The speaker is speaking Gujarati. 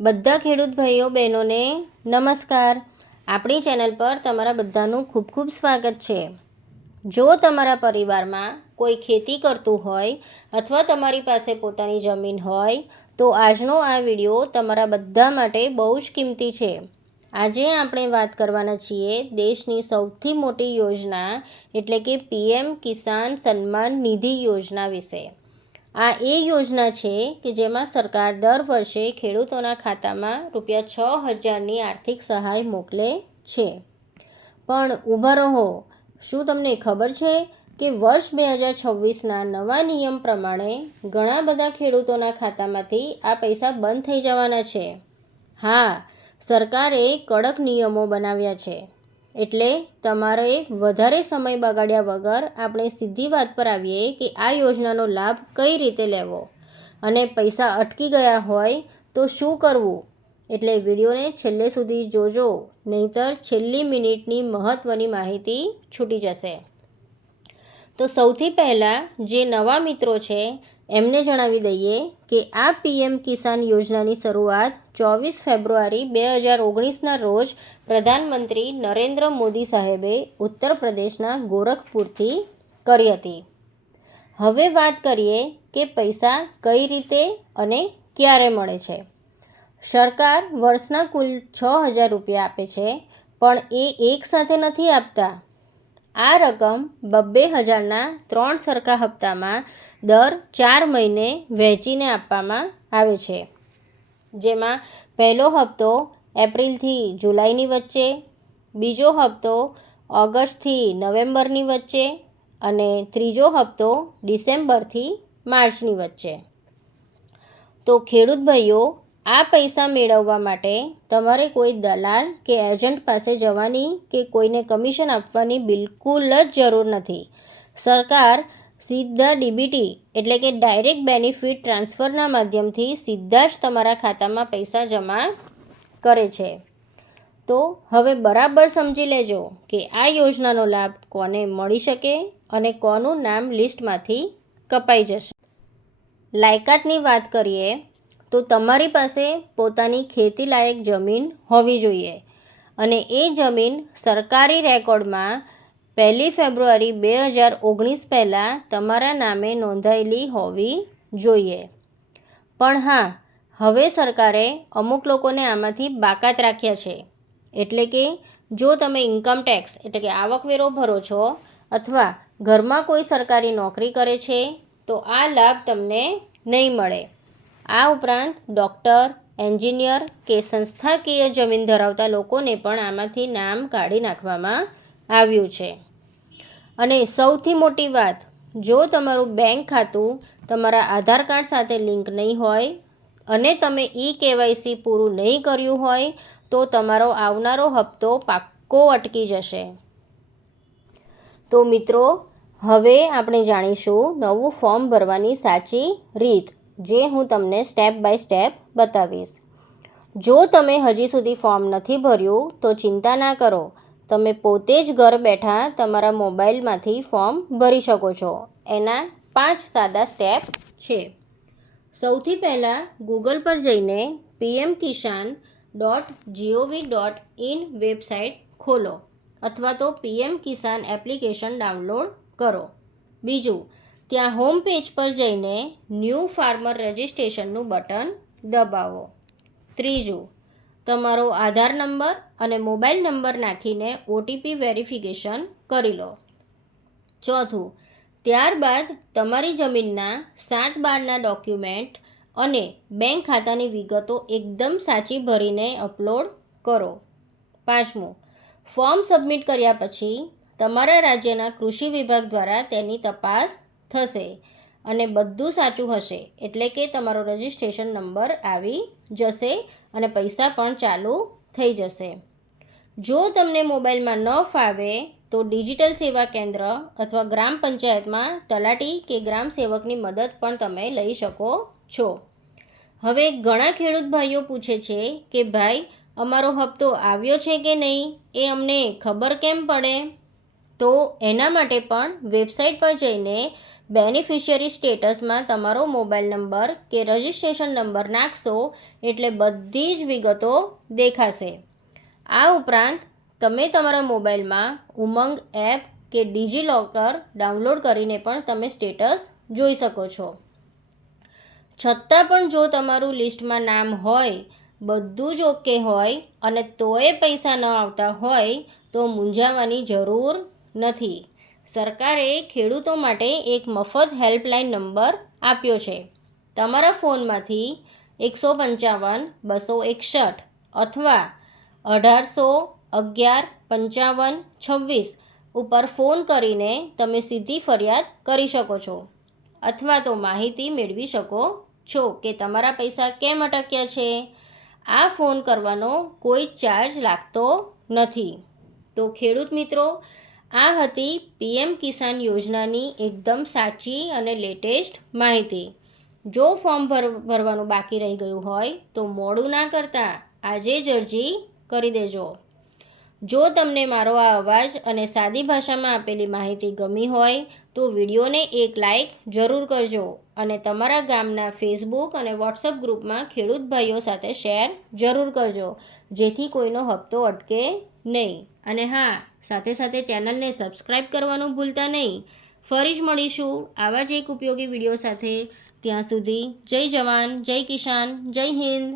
બધા ખેડૂત ભાઈઓ બહેનોને નમસ્કાર. આપણી ચેનલ પર તમારા બધાનું ખૂબ ખૂબ સ્વાગત છે. જો તમારા પરિવારમાં કોઈ ખેતી કરતું હોય અથવા તમારી પાસે પોતાની જમીન હોય તો આજનો આ વિડીયો તમારા બધા માટે બહુ જ કિંમતી છે. આજે આપણે વાત કરવાના છીએ દેશની સૌથી મોટી યોજના એટલે કે PM કિસાન સન્માન નિધિ યોજના વિશે. આ એ યોજના છે કે જેમાં સરકાર દર વર્ષે ખેડૂતોના ખાતામાં ₹6,000ની આર્થિક સહાય મોકલે છે. પણ ઊભા રહો, શું તમને ખબર છે કે વર્ષ 2026ના નવા નિયમ પ્રમાણે ઘણા બધા ખેડૂતોના ખાતામાંથી આ પૈસા બંધ થઈ જવાના છે? હા, સરકારે કડક નિયમો બનાવ્યા છે. એટલે તમારે વધારે સમય બગાડ્યા વગર આપણે સીધી વાત પર આવીએ કે આ યોજનાનો લાભ કઈ રીતે લેવો અને પૈસા અટકી ગયા હોય તો શું કરવું. એટલે વિડીયોને છેલ્લે સુધી જોજો, નહીંતર છેલ્લી મિનિટની મહત્ત્વની માહિતી છૂટી જશે. તો સૌથી પહેલાં જે નવા મિત્રો છે એમને જણાવી દઈએ કે આ PM કિસાન યોજનાની શરૂઆત 24 ફેબ્રુઆરી 2019ના રોજ પ્રધાનમંત્રી નરેન્દ્ર મોદી સાહેબે ઉત્તર પ્રદેશના ગોરખપુરથી કરી હતી. હવે વાત કરીએ કે પૈસા કઈ રીતે અને ક્યારે મળે છે. સરકાર વર્ષના કુલ ₹6,000 આપે છે, પણ એ એક સાથે નથી આપતા. આ રકમ 2,000ના 3 સરખા હપ્તામાં દર 4 મહિને વહેંચીને આપવામાં આવે છે. જેમાં પહેલો હપ્તો એપ્રિલથી જુલાઈની વચ્ચે, બીજો હપ્તો ઓગસ્ટથી નવેમ્બરની વચ્ચે અને ત્રીજો હપ્તો ડિસેમ્બરથી માર્ચની વચ્ચે. તો ખેડૂત ભાઈઓ, આ પૈસા મેળવવા માટે તમારે કોઈ દલાલ કે એજન્ટ પાસે જવાની કે કોઈને કમિશન આપવાની બિલકુલ જ જરૂર નથી. સરકાર સીધા DBT એટલે કે ડાયરેક્ટ બેનિફિટ ટ્રાન્સફરના માધ્યમથી સીધા જ તમારા ખાતામાં પૈસા જમા કરે છે. તો હવે બરાબર સમજી લેજો કે આ યોજનાનો લાભ કોને મળી શકે અને કોનું નામ લિસ્ટમાંથી કપાઈ જશે. લાયકાતની વાત કરીએ તો તમારી પાસે પોતાની ખેતીલાયક જમીન હોવી જોઈએ અને એ જમીન સરકારી રેકોર્ડમાં 1 ફેબ્રુઆરી 2019 પહેલાં તમારા નામે નોંધાયેલી હોવી જોઈએ. પણ હા, હવે સરકારે અમુક લોકોને આમાંથી બાકાત રાખ્યા છે. એટલે કે જો તમે ઇન્કમ ટેક્સ એટલે કે આવકવેરો ભરો છો અથવા ઘરમાં કોઈ સરકારી નોકરી કરે છે તો આ લાભ તમને નહીં મળે. આ ઉપરાંત ડૉક્ટર, એન્જિનિયર કે સંસ્થાકીય જમીન ધરાવતા લોકોને પણ આમાંથી નામ કાઢી નાખવામાં આવ્યું છે. અને સૌથી મોટી વાત, જો તમારું બેંક ખાતું તમારા આધાર કાર્ડ સાથે લિંક નહીં હોય અને તમે KYC પૂરું નહીં કર્યું હોય તો તમારો આવનારો હપ્તો પાક્કો અટકી જશે. તો મિત્રો, હવે આપણે જાણીશું નવું ફોર્મ ભરવાની સાચી રીત, જે હું તમને સ્ટેપ બાય સ્ટેપ બતાવીશ. જો તમે હજી સુધી ફોર્મ નથી ભર્યું તો ચિંતા ના કરો, તમે પોતે જ ઘર બેઠા તમારા મોબાઈલમાંથી ફોર્મ ભરી શકો છો. એના 5 સાદા સ્ટેપ છે. સૌથી પહેલાં ગૂગલ પર જઈને pmkisan.gov.in વેબસાઇટ ખોલો અથવા તો PM કિસાન એપ્લિકેશન ડાઉનલોડ કરો. બીજું, ત્યાં હોમ પેજ પર જઈને ન્યૂ ફાર્મર રજિસ્ટ્રેશનનું બટન દબાવો. ત્રીજું, તમારો આધાર નંબર અને મોબાઈલ નંબર નાખીને OTP વેરિફિકેશન કરી લો. ચોથું, ત્યારબાદ તમારી જમીનના 7/12ના ડોક્યુમેન્ટ અને બેંક ખાતાની વિગતો એકદમ સાચી ભરીને અપલોડ કરો. પાંચમું, ફોર્મ સબમિટ કર્યા પછી તમારા રાજ્યના કૃષિ વિભાગ દ્વારા તેની તપાસ થશે અને બધું સાચું હશે એટલે કે તમારો રજિસ્ટ્રેશન નંબર આવી જશે અને પૈસા પણ ચાલુ થઈ જશે. જો તમને મોબાઈલમાં ન ફાવે તો ડિજિટલ સેવા કેન્દ્ર અથવા ગ્રામ પંચાયતમાં તલાટી કે ગ્રામ સેવકની મદદ પણ તમે લઈ શકો છો. હવે ઘણા ખેડૂત ભાઈઓ પૂછે છે કે ભાઈ, અમારો હપ્તો આવ્યો છે કે નહીં એ અમને ખબર કેમ પડે? તો એના માટે પણ વેબસાઇટ પર જઈને બેનિફિશિયરી સ્ટેટસમાં તમારો મોબાઈલ નંબર કે રજિસ્ટ્રેશન નંબર નાખશો એટલે બધી જ વિગતો દેખાશે. આ ઉપરાંત તમે તમારા મોબાઈલમાં ઉમંગ એપ કે ડિજીલોકર ડાઉનલોડ કરીને પણ તમે સ્ટેટસ જોઈ શકો છો. છતાં પણ જો તમારું લિસ્ટમાં નામ હોય, બધું જ ઓકે હોય અને તોય પૈસા ન આવતા હોય તો મૂંઝાવાની જરૂર નથી. સરકારે ખેડૂતો માટે એક મફત હેલ્પલાઇન નંબર આપ્યો છે. તમારા ફોનમાંથી 155-261 અથવા 1811-55-26 ઉપર ફોન કરીને તમે સીધી ફરિયાદ કરી શકો છો અથવા તો માહિતી મેળવી શકો છો કે તમારા પૈસા કેમ અટક્યા છે. આ ફોન કરવાનો કોઈ ચાર્જ લાગતો નથી. તો ખેડૂત મિત્રો, આ હતી PM કિસાન યોજનાની એકદમ સાચી અને લેટેસ્ટ માહિતી. જો ફોર્મ ભરવાનું બાકી રહી ગયું હોય તો મોડું ના કરતા આજે જ અરજી કરી દેજો. જો તમને મારો આ અવાજ અને સાદી ભાષામાં આપેલી માહિતી ગમી હોય તો વિડીયોને એક લાઈક જરૂર કરજો અને તમારા ગામના ફેસબુક અને વોટ્સઅપ ગ્રુપમાં ખેડૂત ભાઈઓ સાથે શેર જરૂર કરજો, જેથી કોઈનો હપ્તો અટકે નહીં. અને હા, સાથે સાથે ચેનલને સબસ્ક્રાઈબ કરવાનું ભૂલતા નહીં. ફરી જ મળીશું આવા જ એક ઉપયોગી વિડીયો સાથે. ત્યાં સુધી જય જવાન, જય કિસાન, જય હિન્દ.